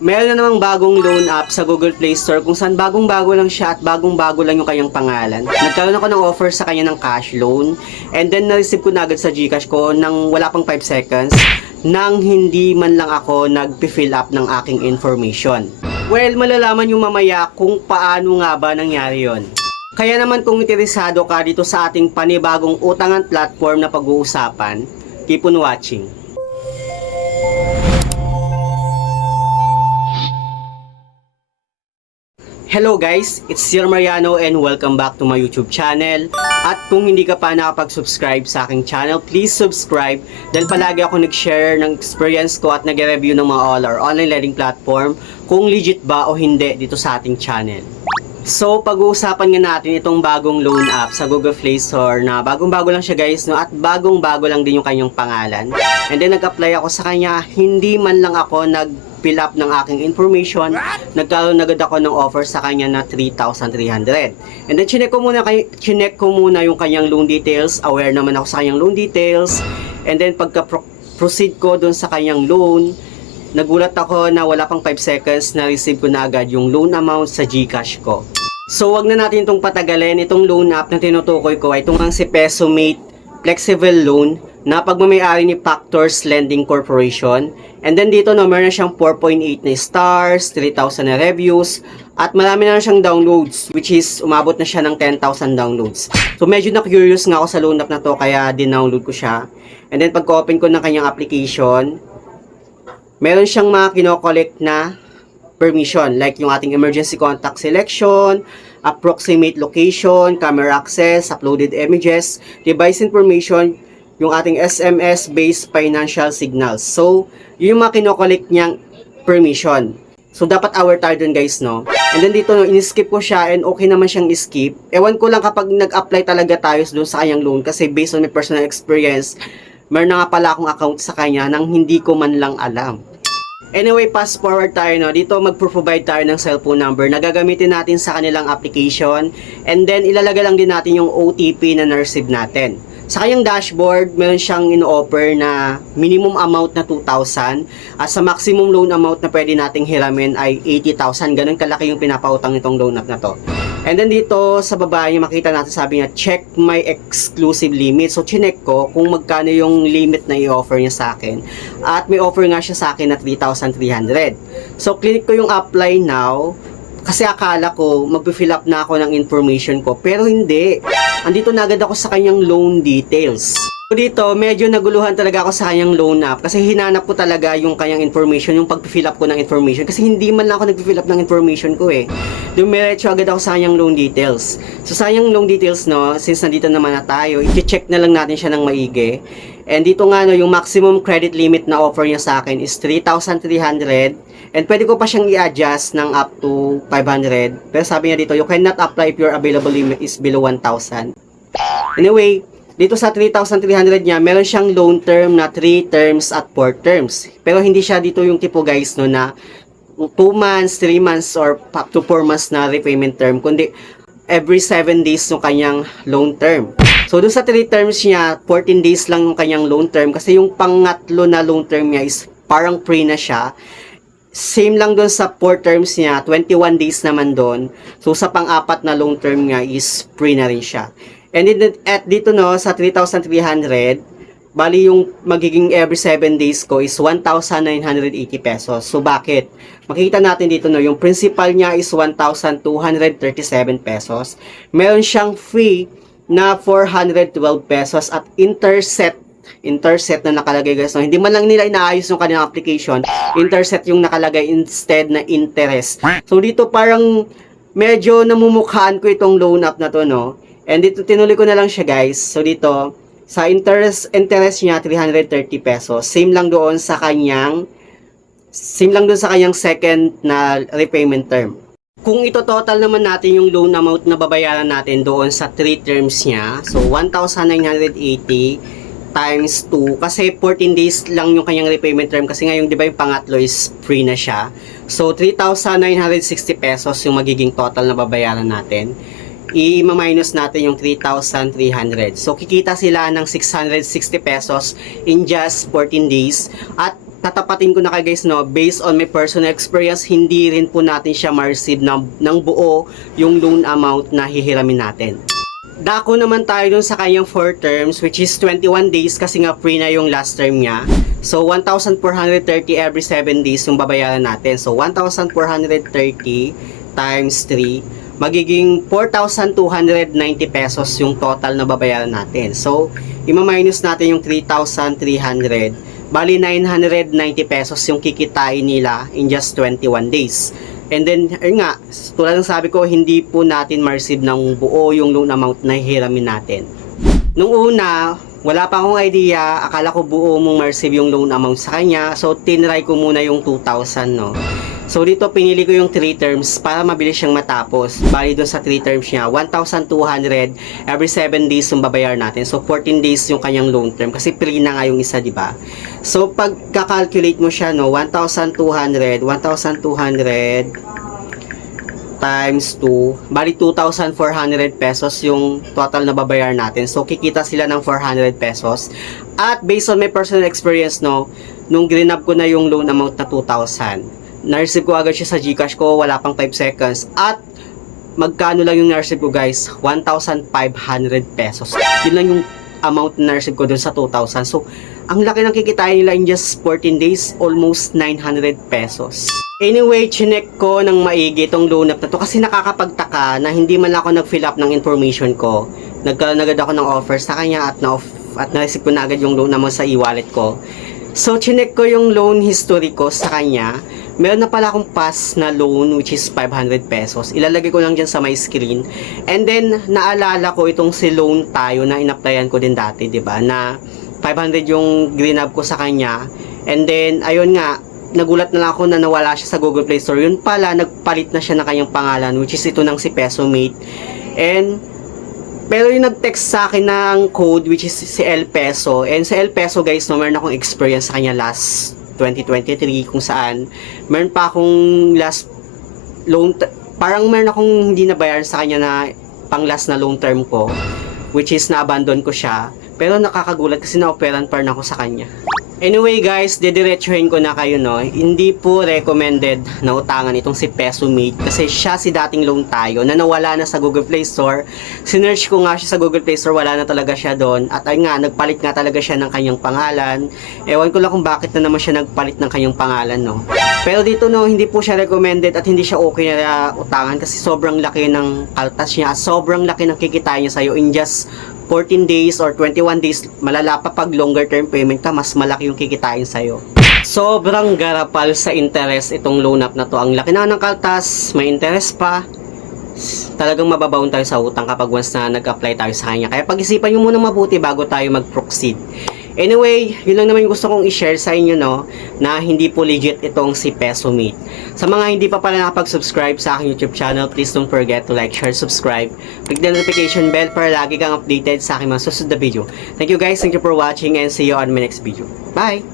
Meron na namang bagong loan app sa Google Play Store kung saan bagong-bago lang siya at bagong-bago lang yung kanyang pangalan. Nagkaroon ako ng offer sa kanya ng cash loan and then na-receive ko na agad sa GCash ko nang wala pang 5 seconds nang hindi man lang ako nag-fill up ng aking information. Well, malalaman yung mamaya kung paano nga ba nangyari yon. Kaya naman kung interesado ka dito sa ating panibagong utangan platform na pag-uusapan, keep on watching. Hello guys, it's Sir Mariano and welcome back to my YouTube channel. At kung hindi ka pa nakapag-subscribe sa aking channel, please subscribe dahil palagi ako nag-share ng experience ko at nag-review ng mga all or online lending platform kung legit ba o hindi dito sa ating channel. So, pag-uusapan nga natin itong bagong loan app sa Google Play Store na bagong-bago lang siya guys, no? At bagong-bago lang din yung kanyang pangalan. And then nag-apply ako sa kanya, hindi man lang ako nag-fill up ng aking information. Nagkaroon agad ako ng offer sa kanya na 3,300. And then chinek ko muna yung kanyang loan details, aware naman ako sa kanyang loan details. And then pagka-proceed ko dun sa kanyang loan, nagulat ako na wala pang 5 seconds na receive ko na agad yung loan amount sa GCash ko. So wag na natin itong patagalin. Itong loan app na tinutukoy ko ay itong si Pesomate Flexible Loan na pagmamayari ni Factors Lending Corporation. And then dito no, meron na siyang 4.8 na stars, 3,000 na reviews, at marami na siyang downloads, which is umabot na siya ng 10,000 downloads. So medyo na-curious nga ako sa loan app na to kaya din-download ko siya. And then pagka-open ko ng kanyang application, meron siyang mga kino-collect na permission like yung ating emergency contact selection, approximate location, camera access, uploaded images, device information, yung ating SMS-based financial signals. So, yun yung mga kino-collect niyang permission. So, dapat aware tayo dun guys, no? And then dito, no, in-skip ko siya and okay naman siyang skip. Ewan ko lang kapag nag-apply talaga tayo dun sa kanyang loan kasi based on my personal experience, meron na nga pala akong account sa kanya nang hindi ko man lang alam. Anyway, fast forward tayo, no? Dito mag-provide tayo ng cellphone number na gagamitin natin sa kanilang application and then ilalagay lang din natin yung OTP na na-receive natin. Sa kanyang dashboard, meron siyang in-offer na minimum amount na 2,000 at sa maximum loan amount na pwede nating hiramin ay 80,000. Ganun kalaki yung pinapautang nitong loan app na to. And then dito sa baba niya makita natin sabi niya check my exclusive limit. So chinek ko kung magkano yung limit na i-offer niya sa akin. At may offer nga siya sa akin na 3,300. So click ko yung apply now kasi akala ko mag-fill up na ako ng information ko pero hindi. Andito na agad ako sa kanyang loan details. So dito, medyo naguluhan talaga ako sa kanyang loan app kasi hinanap ko talaga yung kanyang information, yung pag-fill up ko ng information kasi hindi man lang ako nag-fill up ng information ko eh. Dumiretso agad ako sa kanyang loan details. So sa kanyang loan details, no, since nandito naman na tayo, i-check na lang natin siya ng maigi. And dito nga, no, yung maximum credit limit na offer niya sa akin is 3,300 and pwede ko pa siyang i-adjust ng up to 500. Pero sabi niya dito, you cannot apply if your available limit is below 1,000. Anyway, dito sa 3,300 niya, meron siyang loan term na 3 terms at 4 terms. Pero hindi siya dito yung tipo guys, no, na 2 months, 3 months, or up to 4 months na repayment term, kundi every 7 days yung kanyang loan term. So, dun sa 3 terms niya, 14 days lang yung kanyang loan term kasi yung pangatlo na loan term niya is parang free na siya. Same lang dun sa 4 terms niya, 21 days naman dun. So, sa pang-apat na loan term niya is free na rin siya. And at dito no, sa 3,300, bali yung magiging every 7 days ko is 1,980 pesos. So bakit? Makikita natin dito no, yung principal niya is 1,237 pesos. Meron siyang free na 412 pesos at interset na nakalagay guys. No? Hindi man lang nila inaayos yung kanilang application. Interset yung nakalagay instead na interest. So dito parang medyo namumukhaan ko itong loan app na to no. And dito tinuloy ko na lang siya guys. So dito sa interest niya 330 pesos. Same lang doon sa kanyang second na repayment term. Kung ito total naman natin yung loan amount na babayaran natin doon sa 3 terms niya. So 1,980 times 2 kasi 14 days lang yung kanyang repayment term kasi ngayon 'di ba yung pangatlo is free na siya. So 3,960 pesos yung magiging total na babayaran natin. I-minus natin yung 3,300. So, kikita sila ng 660 pesos in just 14 days. At tatapatin ko na kayo guys, no, based on my personal experience, hindi rin po natin siya ma-receive ng buo yung loan amount na hihiramin natin. Dako naman tayo dun sa kanyang 4 terms, which is 21 days kasi nga free na yung last term niya. So 1,430 every 7 days yung babayaran natin. So 1,430 times 3, magiging 4,290 pesos yung total na babayaran natin. So ima-minus natin yung 3,300. Bali 990 pesos yung kikitain nila in just 21 days. And then, ayun nga, tulad ng sabi ko, hindi po natin ma-receive ng buo yung loan amount na hihiramin natin. Nung una, wala pa akong idea, akala ko buo mong ma-receive yung loan amount sa kanya. So, tinry ko muna yung 2,000, no. So, dito pinili ko yung 3 terms para mabilis siyang matapos. Bali doon sa 3 terms niya, 1,200 every 7 days yung babayar natin. So, 14 days yung kanyang loan term kasi free na nga yung isa, di ba? So, pag kakalculate mo siya, no, 1,200 times 2, bali 2,400 pesos yung total na babayar natin. So, kikita sila ng 400 pesos. At based on my personal experience, no, nung grinab ko na yung loan amount na 2,000, na-receive ko agad siya sa GCash ko, wala pang 5 seconds. At magkano lang yung na-receive ko guys? 1,500 pesos. Yun lang yung amount na na-receive ko dun sa 2,000. So, ang laki ng kikitain nila in just 14 days, almost 900 pesos. Anyway, chinek ko ng maigi itong loan up na to kasi nakakapagtaka na hindi man ako nag-fill up ng information ko. Nagkaroon agad ako ng offer sa kanya at na-receive ko na agad yung loan naman sa e-wallet ko. So, chinek ko yung loan history ko sa kanya. Meron na pala akong pass na loan which is 500 pesos. Ilalagay ko lang dyan sa my screen. And then, naalala ko itong si loan tayo na in-applyan ko din dati, di ba? Na 500 yung greenab ko sa kanya. And then, ayun nga, nagulat na lang ako na nawala siya sa Google Play Store. Yun pala, nagpalit na siya ng kanyang pangalan which is ito ng si Pesomate. Pero yung nag-text sa akin ng code which is si El Peso. And sa El Peso guys, no, meron akong experience sa kanya last 2023 kung saan meron pa akong last loan, parang meron akong hindi nabayaran sa kanya na pang last na loan term ko which is na-abandon ko siya. Pero nakakagulat kasi na-operan pa rin ako sa kanya. Anyway guys, didiretsuhin ko na kayo, no. Hindi po recommended na utangan itong si Pesomate kasi siya si dating loan tayo na nawala na sa Google Play Store. Sinearch ko nga siya sa Google Play Store, wala na talaga siya doon. At ayun nga, nagpalit nga talaga siya ng kanyang pangalan. Ewan ko lang kung bakit na naman siya nagpalit ng kanyang pangalan, no. Pero dito, no, hindi po siya recommended at hindi siya okay na utangan kasi sobrang laki ng kaltas niya at sobrang laki ng kikitain niya sa'yo in just 14 days or 21 days, malala pa pag longer term payment ka, mas malaki yung kikitain sa'yo. Sobrang garapal sa interest itong loan up na to. Ang laki na ng kaltas, may interest pa. Talagang mababaon tayo sa utang kapag once na nag-apply tayo sa kanya. Kaya pag-isipan nyo muna mabuti bago tayo mag-proceed. Anyway, yun lang naman yung gusto kong i-share sa inyo, no, na hindi po legit itong si Pesomate. Sa mga hindi pa pala nakapag-subscribe sa aking YouTube channel, please don't forget to like, share, subscribe. Click the notification bell para lagi kang updated sa aking mga susunod na video. Thank you guys, thank you for watching and see you on my next video. Bye!